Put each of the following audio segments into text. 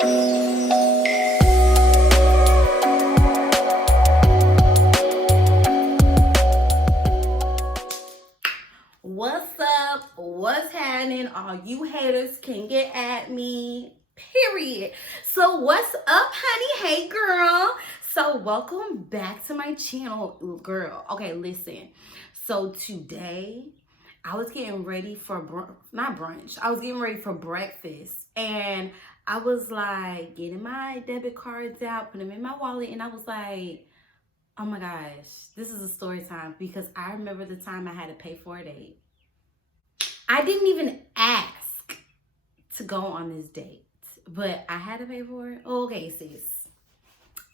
What's up? What's happening? All you haters can get at me, period. So what's up, honey? Hey, girl. So welcome back to my channel, girl. Okay, listen. So today, I was getting ready for, not brunch. I was getting ready for breakfast. And I was like, getting my debit cards out, putting them in my wallet. And I was like, oh my gosh, this is a story time, because I remember the time I had to pay for a date. I didn't even ask to go on this date, but I had to pay for it. Okay, sis.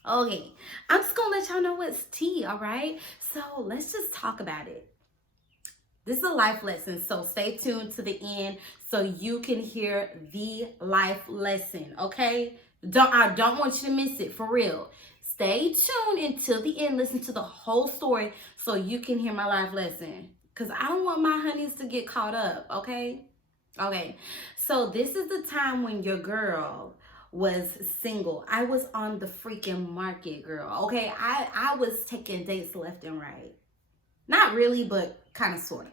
Okay, I'm just gonna let y'all know what's tea, all right? So let's just talk about it. This is a life lesson, so stay tuned to the end so you can hear the life lesson, okay? I don't want you to miss it, for real. Stay tuned until the end. Listen to the whole story so you can hear my life lesson. Because I don't want my honeys to get caught up, okay? Okay, so this is the time when your girl was single. I was on the freaking market, girl, okay? I was taking dates left and right. Not really, but kind of, sort of.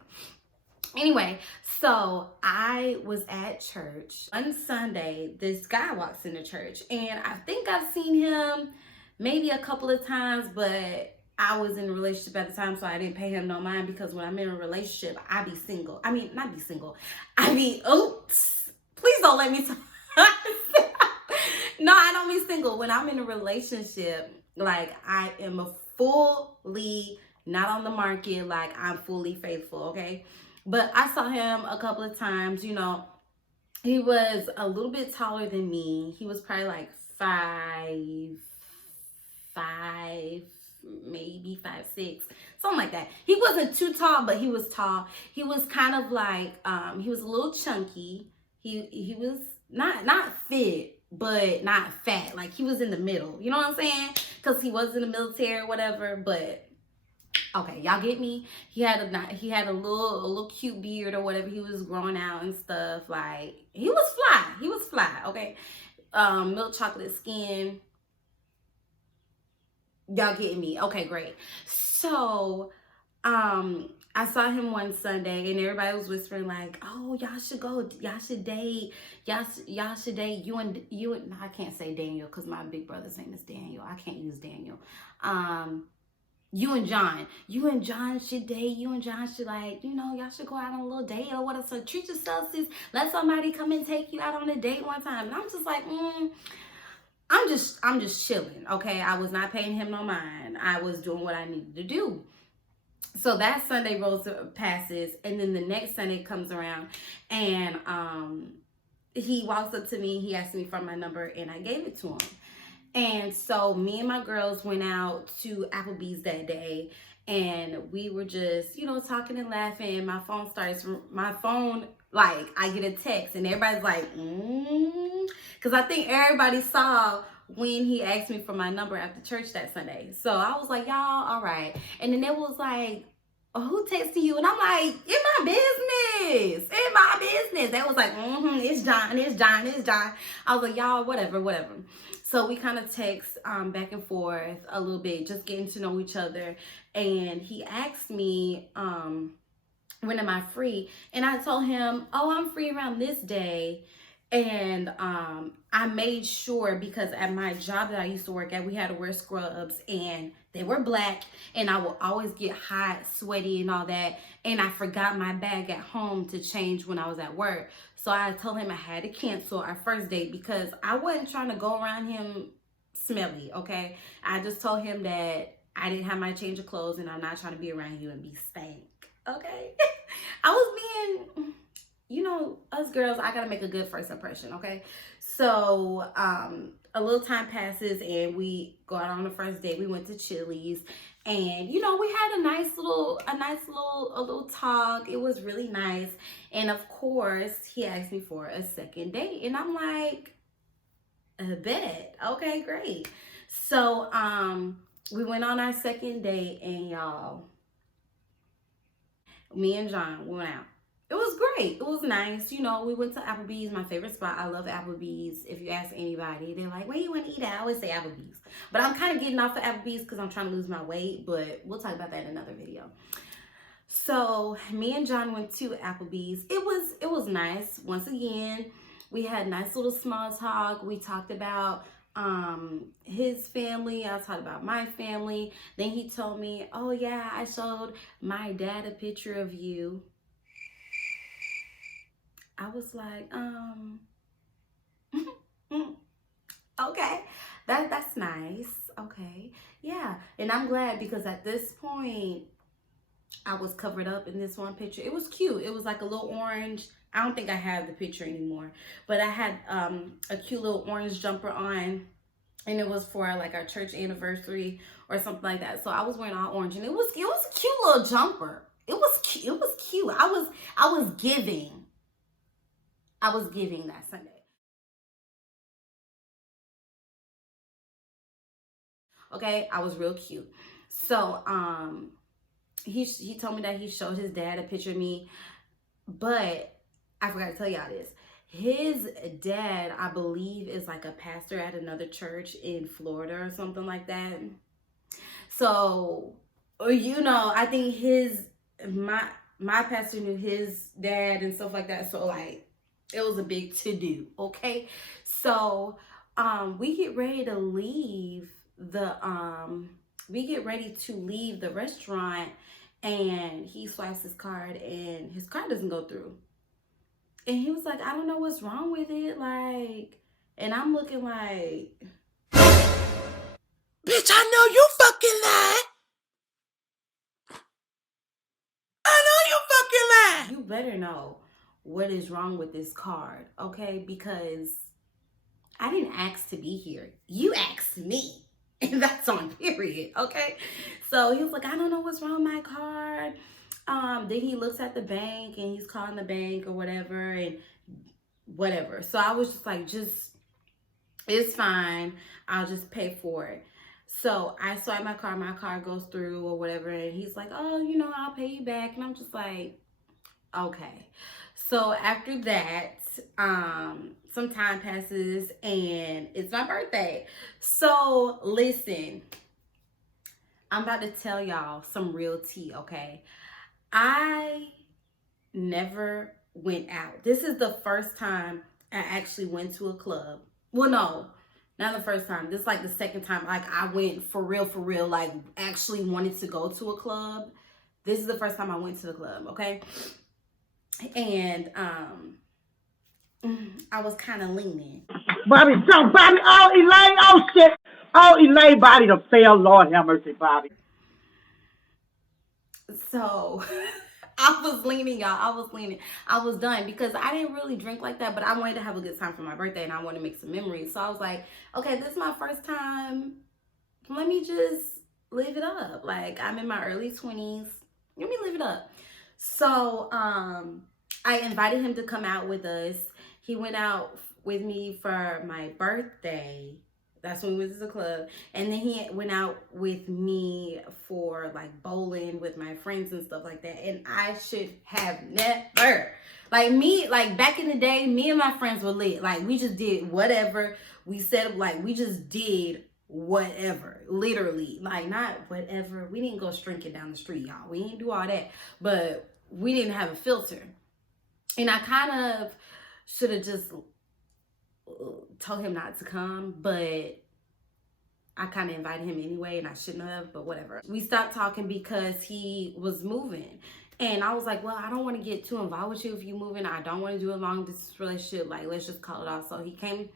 Anyway, so I was at church. On Sunday, this guy walks into church, and I think I've seen him maybe a couple of times, but I was in a relationship at the time, so I didn't pay him no mind, because when I'm in a relationship, I be single. I mean, not be single. I be, oops. Please don't let me talk. No, I don't be single. When I'm in a relationship, like, I am a fully not on the market, like, I'm fully faithful, okay? But I saw him a couple of times, you know. He was a little bit taller than me. He was probably like 5'5", maybe 5'6", something like that. He wasn't too tall, but he was tall. He was kind of like, he was a little chunky. He was not fit, but not fat. Like, he was in the middle. You know what I'm saying? Because he was in the military or whatever, but okay, y'all get me? He had a little cute beard or whatever. He was growing out and stuff. Like, he was fly. He was fly, okay? Milk chocolate skin. Y'all getting me? Okay, great. So, I saw him one Sunday, and everybody was whispering like, "Oh, y'all should go. Y'all should date. Y'all should date. You and no, I can't say Daniel because my big brother's name is Daniel. I can't use Daniel. You and John should date. You and John should, like, you know, y'all should go out on a little date or whatever. So treat yourself, sis. Let somebody come and take you out on a date one time." And I'm just like, I'm just chilling, okay? I was not paying him no mind. I was doing what I needed to do. So that Sunday passes, and then the next Sunday comes around, and he walks up to me. He asked me for my number, and I gave it to him. And so me and my girls went out to Applebee's that day, and we were just, you know, talking and laughing. My phone, like, I get a text, and everybody's like, because I think everybody saw when he asked me for my number after church that Sunday. So I was like, y'all, all right. And then it was like, "Oh, who texted you?" And I'm like, "In my business. In my business." They was like, "It's John, it's John, it's John." I was like, y'all, whatever. So we kind of text back and forth a little bit, just getting to know each other. And he asked me, when am I free? And I told him, "Oh, I'm free around this day." And I made sure, because at my job that I used to work at, we had to wear scrubs, and they were black, and I would always get hot, sweaty, and all that. And I forgot my bag at home to change when I was at work. So I told him I had to cancel our first date, because I wasn't trying to go around him smelly, okay? I just told him that I didn't have my change of clothes, and I'm not trying to be around you and be stank, okay? I was being, you know, us girls, I gotta make a good first impression, okay? So a little time passes, and we go out on the first date. We went to Chili's, and you know, we had a little talk. It was really nice. And of course, he asked me for a second date, and I'm like, "I bet. Okay, great." So we went on our second date, and y'all, me and John went out. it was great. It was nice. You know, we went to Applebee's, my favorite spot. I love Applebee's. If you ask anybody, they're like, where you want to eat at? I always say Applebee's. But I'm kind of getting off of Applebee's because I'm trying to lose my weight. But we'll talk about that in another video. So me and John went to Applebee's. It was nice. Once again, we had nice little small talk. We talked about his family. I talked about my family. Then he told me, oh yeah, I showed my dad a picture of you. I was like, okay, that's nice. Okay, yeah. And I'm glad because at this point I was covered up in this one picture. It was cute. It was like a little orange. I don't think I have the picture anymore, but I had a cute little orange jumper on, and it was for like our church anniversary or something like that. So I was wearing all orange, and it was a cute little jumper. It was cute. It was cute. I was giving. I was giving that Sunday. Okay, I was real cute. So he told me that he showed his dad a picture of me, but I forgot to tell y'all this. His dad, I believe, is like a pastor at another church in Florida or something like that. So, you know, I think my pastor knew his dad and stuff like that. So like, it was a big to-do, okay? So, we get ready to leave the restaurant, and he swipes his card and his card doesn't go through. And he was like, I don't know what's wrong with it, like, and I'm looking like, bitch, I know you fucking lied. I know you fucking lied. You better know what is wrong with this card, okay? Because I didn't ask to be here. You asked me. And that's on period, okay? So he was like, I don't know what's wrong with my card. Then he looks at the bank and he's calling the bank or whatever and whatever. So I was just like, it's fine. I'll just pay for it. So I swipe my card goes through or whatever. And he's like, oh, you know, I'll pay you back. And I'm just like, okay. So after that, some time passes and it's my birthday. So listen, I'm about to tell y'all some real tea, okay? I never went out. This is the first time I actually went to a club. Well, no, not the first time. This is like the second time. Like I went for real, like actually wanted to go to a club. This is the first time I went to the club, okay? And I was kind of leaning. Bobby, oh, Elaine, oh shit. Oh, Elaine, body to fail. Lord have mercy, Bobby. So I was leaning, y'all. I was leaning. I was done because I didn't really drink like that, but I wanted to have a good time for my birthday and I wanted to make some memories. So I was like, okay, this is my first time. Let me just live it up. Like, I'm in my early 20s. Let me live it up. So I invited him to come out with us. He went out with me for my birthday. That's when we went to the club. And then he went out with me for like bowling with my friends and stuff like that. And I should have never. Like back in the day, me and my friends were lit. Like we just did whatever. We set up, like we just did whatever. Literally. Like not whatever. We didn't go drinking down the street, y'all. We didn't do all that. But we didn't have a filter. And I kind of should have just told him not to come, but I kind of invited him anyway and I shouldn't have, but whatever. We stopped talking because he was moving. And I was like, well, I don't want to get too involved with you if you're moving. I don't want to do a long distance relationship. Like, let's just call it off. So he came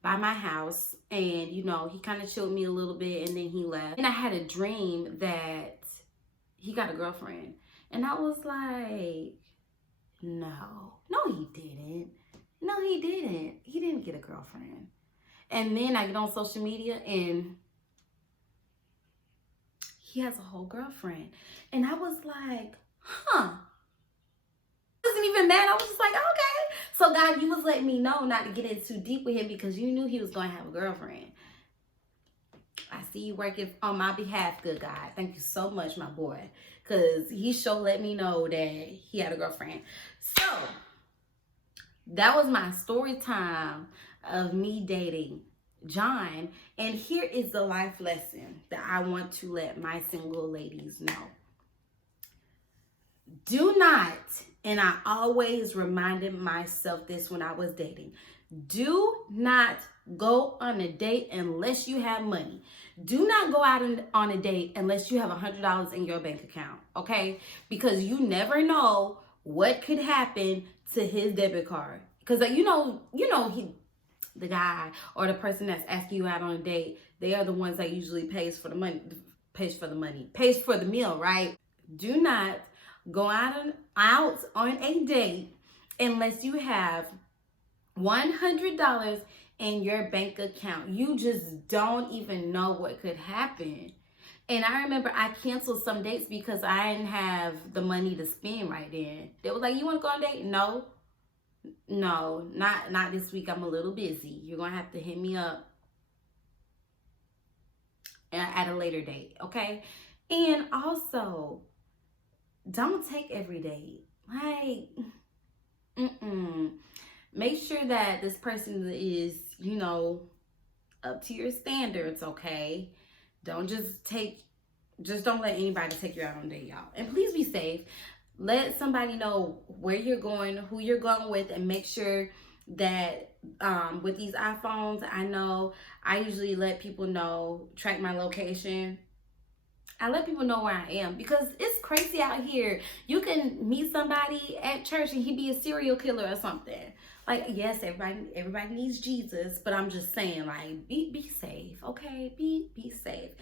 by my house and, you know, he kind of chilled me a little bit and then he left. And I had a dream that he got a girlfriend. And I was like, no, he didn't. No, he didn't. He didn't get a girlfriend. And then I get on social media and he has a whole girlfriend. And I was like, huh. I wasn't even mad. I was just like, okay. So God, you was letting me know not to get in too deep with him because you knew he was going to have a girlfriend. I see you working on my behalf, good God. Thank you so much, my boy. because he sure let me know that he had a girlfriend. So that was my story time of me dating John. And here is the life lesson that I want to let my single ladies know. Do not, and I always reminded myself this when I was dating, do not go on a date unless you have money. Do not go out on a date unless you have $100 in your bank account, okay? Because you never know what could happen to his debit card. Because the guy or the person that's asking you out on a date, they are the ones that usually pays for the meal, right? Do not go out on a date unless you have $100 in your bank account. You just don't even know what could happen. And I remember I canceled some dates because I didn't have the money to spend right then. They were like, you want to go on a date? No, not this week. I'm a little busy. You're going to have to hit me up at a later date, okay? And also, don't take every date. Like, make sure that this person is, up to your standards, okay? Don't don't let anybody take you out on a date, y'all. And please be safe. Let somebody know where you're going, who you're going with, and make sure that with these iPhones, I know I usually let people know, track my location. I let people know where I am because it's crazy out here. You can meet somebody at church and he be a serial killer or something. Like, yes, everybody needs Jesus, but I'm just saying, like, be safe, okay? Be safe.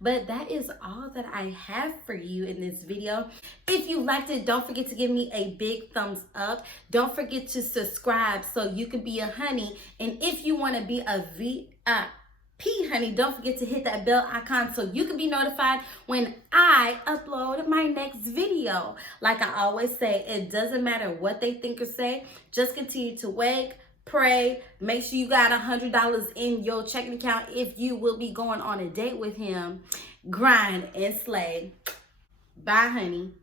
But that is all that I have for you in this video. If you liked it, don't forget to give me a big thumbs up. Don't forget to subscribe so you can be a honey. And if you want to be a VIP, honey, don't forget to hit that bell icon so you can be notified when I upload my next video. Like I always say, it doesn't matter what they think or say. Just continue to wake, pray, make sure you got $100 in your checking account if you will be going on a date with him. Grind and slay. Bye, honey.